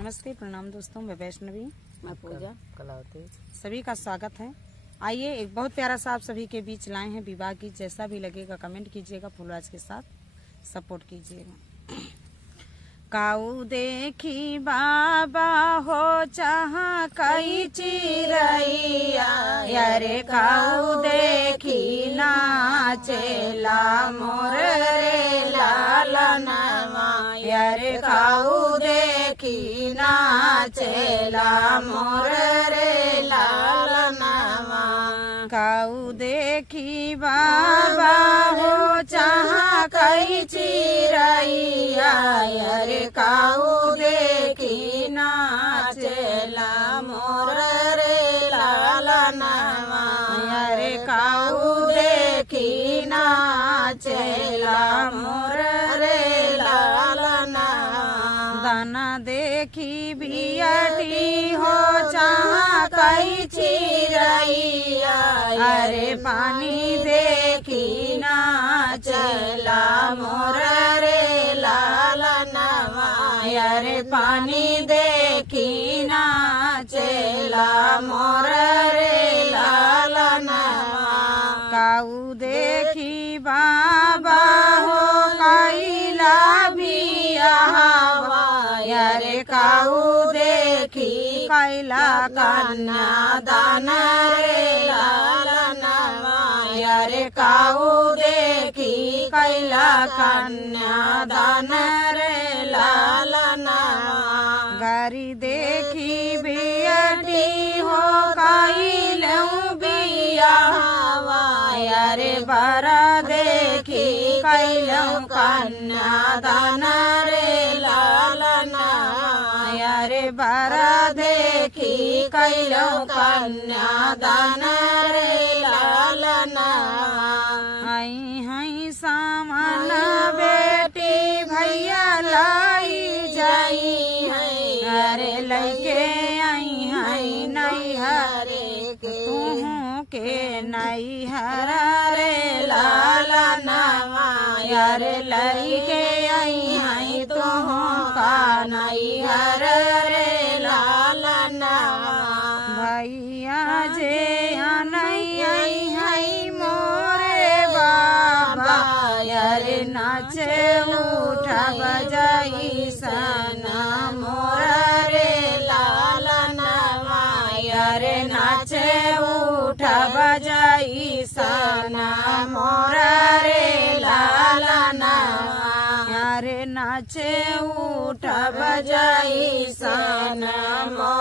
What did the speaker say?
नमस्ते, प्रणाम दोस्तों। मैं वैष्णवी, मैं पूजा कलावती, सभी का स्वागत है। आइए एक बहुत प्यारा सा आप सभी के बीच लाए हैं विवाह गीत। जैसा भी लगेगा कमेंट कीजिएगा, फुलराज के साथ सपोर्ट कीजिएगा। काऊ देखी बाबा हो चाहा कई चिरैया, यारे काऊ देखी नाचेला मोर रे लालनवा, यारे काऊ देखी नाचेला मोर रे लालनवा। काऊ देखी बाबा हो चाहा कई चिरैया, यारे काऊ देखी नाचेला मोर रे लालनवा, यारे काऊ देखी नाचेला मोर रे लालनवा। दाना देखी बियटी हो चाहा कई चिरैया, अरे पानी देखी नाचेला मोर रे लालनवा, अरे पानी देखी नाचेला मोर रे लालनवा। काऊ देखी बाबा हो कैला बियाहवा, यारे काऊ देखी कैला कन्या दान रे लालनवा, यारे काऊ देखी कैला कन्या दान रे लालनवा। गारी देखी बियटी हो कैलऊ बियाहवा, यारे बारा देखी कैलऊ कन्या दान रे लालनवा, यारे बारा देखी कैलऊ कन्या दान रे लालनवा। आई हई सामान बेटी भैया लाई जाई है, अरे लैके आई हई नैहरे के तुहू के नैहर रे लालनवा, यारे लैके आई हई तुहू का नैहर रे लालनवा। भैया जे नहीं आई हई मोरे बाबा, यारे नाचे उठा बजाई सना मोर रे लालनवा, यारे नाचे उठा बजाई सना मोर रे लालनवा, यारे नाचे उठा बजाई सना मोर